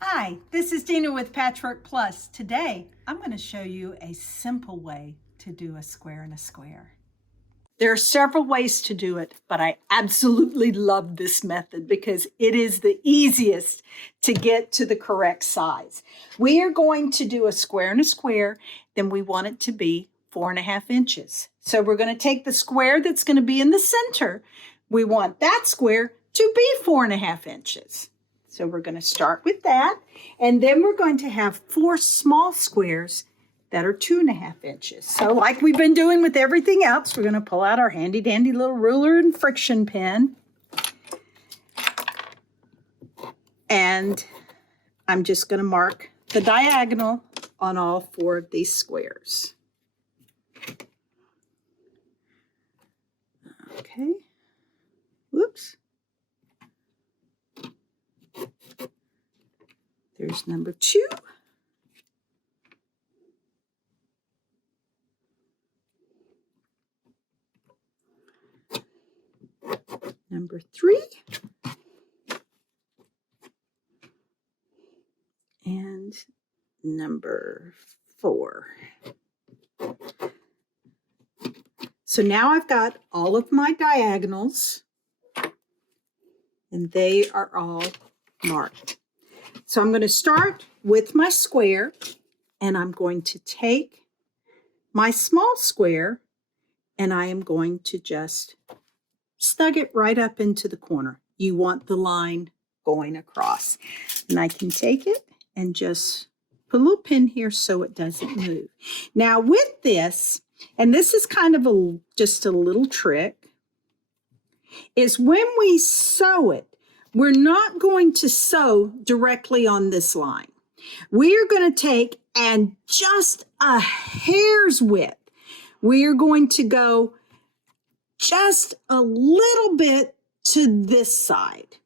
Hi, this is Dena with Patchwork Plus. Today, I'm going to show you a simple way to do a square in a square. There are several ways to do it, but I absolutely love this method because it is the easiest to get to the correct size. We are going to do a square in a square, then we want it to be 4.5 inches. So we're going to take the square that's going to be in the center. We want that square to be 4.5 inches. So we're going to start with that, and then we're going to have 4 small squares that are 2.5 inches. So like we've been doing with everything else, we're going to pull out our handy dandy little ruler and friction pen. And I'm just going to mark the diagonal on all 4 of these squares. Okay. Whoops. There's number 2. Number 3. And number 4. So now I've got all of my diagonals, and they are all marked. So I'm going to start with my square, and I'm going to take my small square, and I am going to just snug it right up into the corner. You want the line going across. And I can take it and just put a little pin here so it doesn't move. Now with this, and this is kind of just a little trick, is when we sew it, we're not going to sew directly on this line. We are going to take and just a hair's width, we are going to go just a little bit to this side.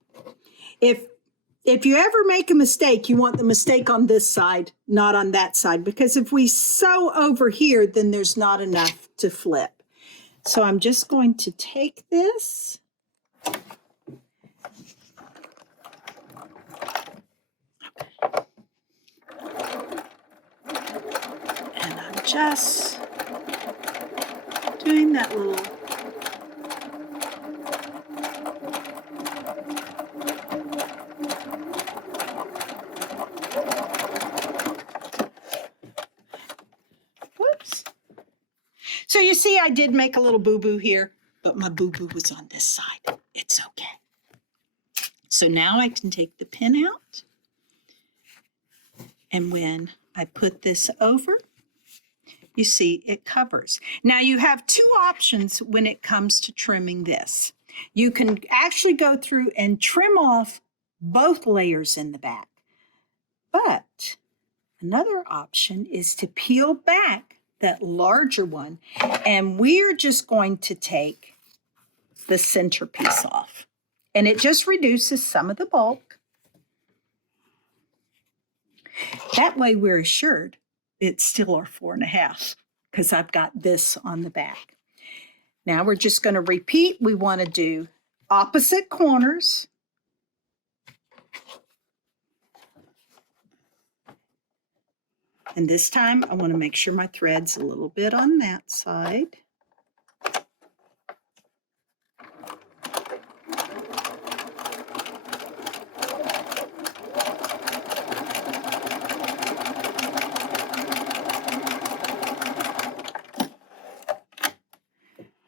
If you ever make a mistake, you want the mistake on this side, not on that side, because if we sew over here, then there's not enough to flip. So I'm just going to take this. And I'm just doing that little whoops. So you see, I did make a little boo-boo here, but my boo-boo was on this side. It's okay. So now I can take the pin out, and when I put this over, you see it covers. Now you have 2 options when it comes to trimming this. You can actually go through and trim off both layers in the back. But another option is to peel back that larger one, and we're just going to take the centerpiece off. And it just reduces some of the bulk. That way we're assured it's still our 4.5 because I've got this on the back. Now we're just going to repeat. We want to do opposite corners. And this time I want to make sure my thread's a little bit on that side.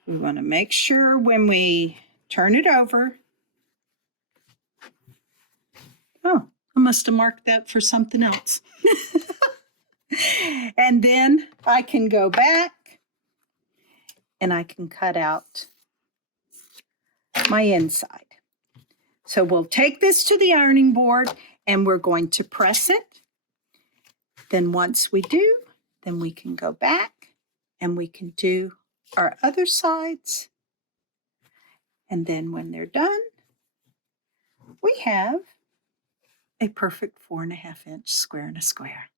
We want to make sure when we turn it over. Oh, I must have marked that for something else. And then I can go back and I can cut out my inside. So we'll take this to the ironing board and we're going to press it. Then once we do, then we can go back and we can do our other sides. And then when they're done, we have a perfect 4.5 inch square in a square.